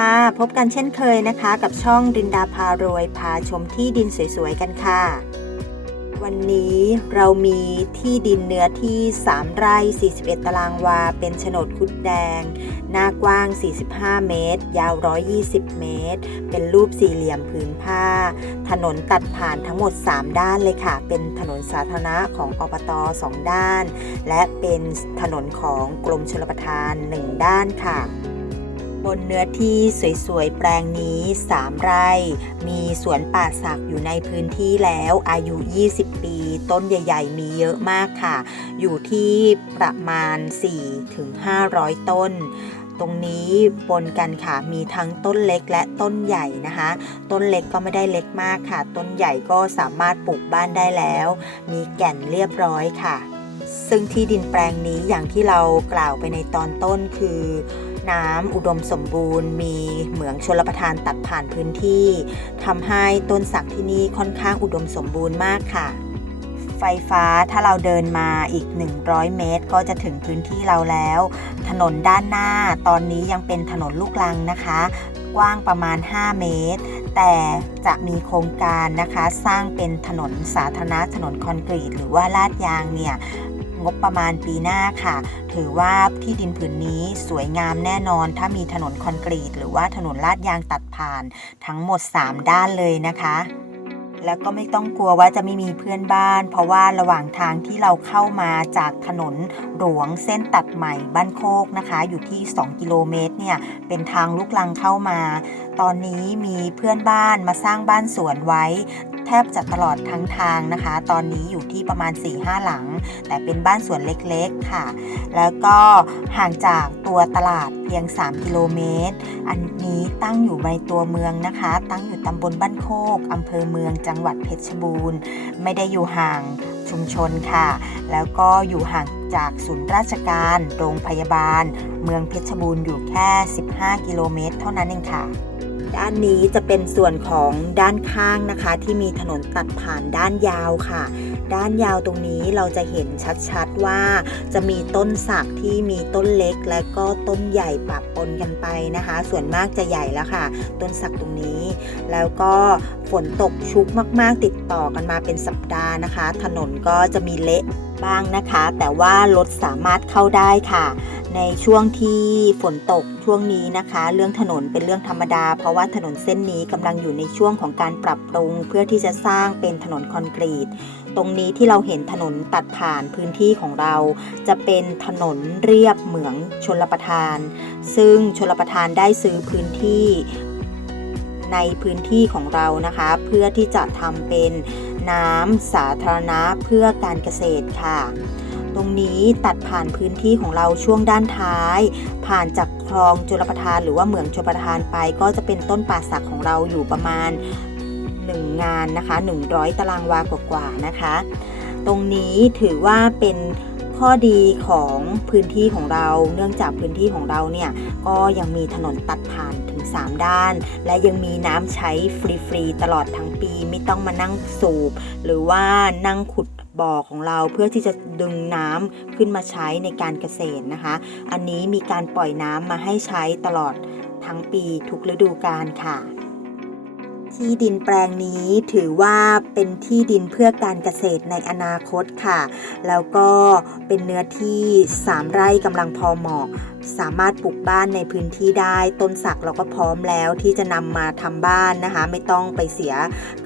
ค่ะ พบกันเช่นเคยนะคะ กับช่องดินดาพารวยพาชมที่ดินสวยๆกันค่ะ วันนี้เรามีที่ดินเนื้อที่ 3 ไร่ 41 ตารางวา เป็นโฉนดคุดแดง หน้ากว้าง 45 เมตร ยาว 120 เมตร เป็นรูปสี่เหลี่ยมผืนผ้า ถนนตัดผ่านทั้งหมด 3 ด้านเลยค่ะ เป็นถนนสาธารณะของอบต2ด้าน และเป็นถนนของกรมชลประทาน 1 ด้านค่ะ บนเนื้อที่สวยๆ แปลงนี้ 3 ไร่ มีสวนป่าสักอยู่ในพื้นที่แล้วอายุ 20 ปี ต้นใหญ่ ๆ มีเยอะมากค่ะ อยู่ที่ประมาณ 4-500 ต้น ตรงนี้ปนกันค่ะ มีทั้งต้นเล็กและต้นใหญ่นะคะ ต้นเล็กก็ไม่ได้เล็กมากค่ะ ต้นใหญ่ก็สามารถปลูกบ้านได้แล้ว มีแก่นเรียบร้อยค่ะ ซึ่งที่ดินแปลงนี้อย่างที่เรากล่าวไปในตอนต้นคือ น้ำอุดมสมบูรณ์ มีเหมืองชลประทานตัดผ่านพื้นที่ทำให้ต้นสักที่นี่ค่อนข้างอุดมสมบูรณ์มากค่ะ ไฟฟ้าถ้าเราเดินมาอีก 100 เมตร ก็จะถึงพื้นที่เราแล้ว ถนนด้านหน้าตอนนี้ยังเป็นถนนลูกรังนะคะ กว้างประมาณ 5 เมตร แต่จะมีโครงการนะคะ สร้างเป็นถนนสาธารณะถนนคอนกรีต หรือว่าลาดยางเนี่ย งบประมาณปีหน้าค่ะ ถือว่าที่ดินผืนนี้สวยงามแน่นอน ถ้ามีถนนคอนกรีต หรือว่าถนนลาดยางตัดผ่านทั้งหมด 3 ด้านเลยนะคะแล้วก็ไม่ต้องกลัวว่าจะไม่มีเพื่อนบ้าน เพราะว่าระหว่างทางที่เราเข้ามาจากถนนหลวงเส้นตัดใหม่บ้านโคกนะคะ อยู่ที่ 2 กิโลเมตรเนี่ยเป็นทางลูกลังเข้ามา ตอนนี้มีเพื่อนบ้านมาสร้างบ้านสวนไว้ ทบจะตลอดทั้งทางนะคะ ตอนนี้อยู่ที่ประมาณ 4-5 หลัง แต่เป็นบ้านสวนเล็กๆค่ะ แล้วก็ห่างจากตัวตลาดเพียง 3 กิโลเมตร อันนี้ตั้งอยู่ในตัวเมืองนะคะ ตั้งอยู่ตำบลบ้านโคกอำเภอเมืองจังหวัดเพชรบูรณ์ ไม่ได้อยู่ห่างชุมชนค่ะ แล้วก็อยู่ห่างจากศูนย์ราชการ โรงพยาบาล เมืองเพชรบูรณ์อยู่แค่ 15 กิโลเมตร เท่านั้นเองค่ะ ด้านนี้จะเป็นส่วนของด้านข้างนะคะ ที่มีถนนตัดผ่านด้านยาวค่ะ ด้านยาวตรงนี้เราจะเห็นชัดๆว่าจะมีต้นสักที่มีต้นเล็กและก็ต้นใหญ่ปะปนกันไปนะคะ ส่วนมากจะใหญ่แล้วค่ะ ต้นสักตรงนี้ แล้วก็ฝนตกชุกมากๆ ติดต่อกันมาเป็นสัปดาห์นะคะ ถนนก็จะมีเละบ้างนะคะ แต่ว่ารถสามารถเข้าได้ค่ะ ในช่วงที่ฝนตกช่วงนี้นะคะ เรื่องถนนเป็นเรื่องธรรมดา เพราะว่าถนนเส้นนี้กำลังอยู่ในช่วงของการปรับปรุง เพื่อที่จะสร้างเป็นถนนคอนกรีต ตรงนี้ที่เราเห็นถนนตัดผ่านพื้นที่ของเรา จะเป็นถนนเรียบเหมืองชนลประทาน ซึ่งชนลประทานได้ซื้อพื้นที่ในพื้นที่ของเรานะคะ เพื่อที่จะทำเป็นน้ำสาธารณะเพื่อการเกษตรค่ะ ตรงนี้ตัดผ่านพื้นที่ของเราช่วงด้านท้าย ผ่านจากคลองจุลประทานหรือว่าเหมืองชลประทานไป ก็จะเป็นต้นป่าสักของเราอยู่ประมาณ 1 งานนะคะ 100 ตารางวากว่าๆนะคะ ตรงนี้ถือว่าเป็นข้อดีของพื้นที่ของเรา เนื่องจากพื้นที่ของเราเนี่ยก็ยังมีถนนตัดผ่านถึง 3 ด้าน และยังมีน้ำใช้ฟรีๆตลอดทั้งปี ไม่ต้องมานั่งสูบ หรือว่านั่งขุด บ่อของเราเพื่อที่จะดึงน้ำขึ้นมาใช้ในการเกษตรนะคะ อันนี้มีการปล่อยน้ำมาให้ใช้ตลอดทั้งปีทุกฤดูกาลค่ะ ที่ดินแปลงนี้ถือว่าเป็นที่ดินเพื่อการเกษตรในอนาคตค่ะ แล้วก็เป็นเนื้อที่ 3 ไร่กำลังพอเหมาะ สามารถปลูกบ้านในพื้นที่ได้ต้นสักเราก็พร้อมแล้วที่จะนำมาทำบ้านนะคะ ไม่ต้องไปเสีย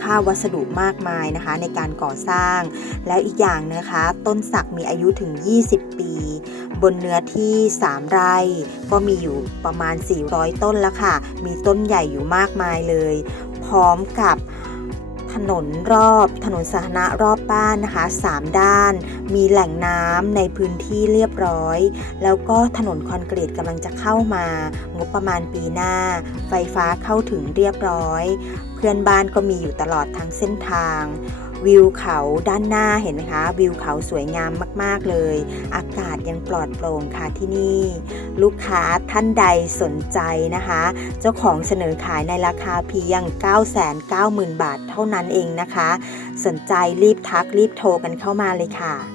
ค่าวัสดุมากมายนะคะ ในการก่อสร้าง แล้วอีกอย่างนะคะ ต้นสักมีอายุถึง 20 ปี บนเนื้อที่ 3 ไร่ก็มีอยู่ประมาณ 400 ต้นแล้วค่ะ มีต้นใหญ่อยู่มากมายเลย ร้อมกับถนนรอบถนนสาธารณะรอบบ้านนะคะ 3 ด้าน มีแหล่งน้ำในพื้นที่เรียบร้อย แล้วก็ถนนคอนกรีตกำลังจะเข้ามา งบประมาณปีหน้า ไฟฟ้าเข้าถึงเรียบร้อย เพื่อนบ้านก็มีอยู่ตลอดทั้งเส้นทาง วิวเขาด้านหน้าเห็นไหมคะ วิวเขาสวยงามมาก ๆ เลย อากาศยังปลอดโปร่งค่ะที่นี่ ลูกค้าท่านใดสนใจนะคะ เจ้าของเสนอขายในราคาเพียง 990,000 บาทเท่านั้นเองนะคะ สนใจรีบทักรีบโทรกันเข้ามาเลยค่ะ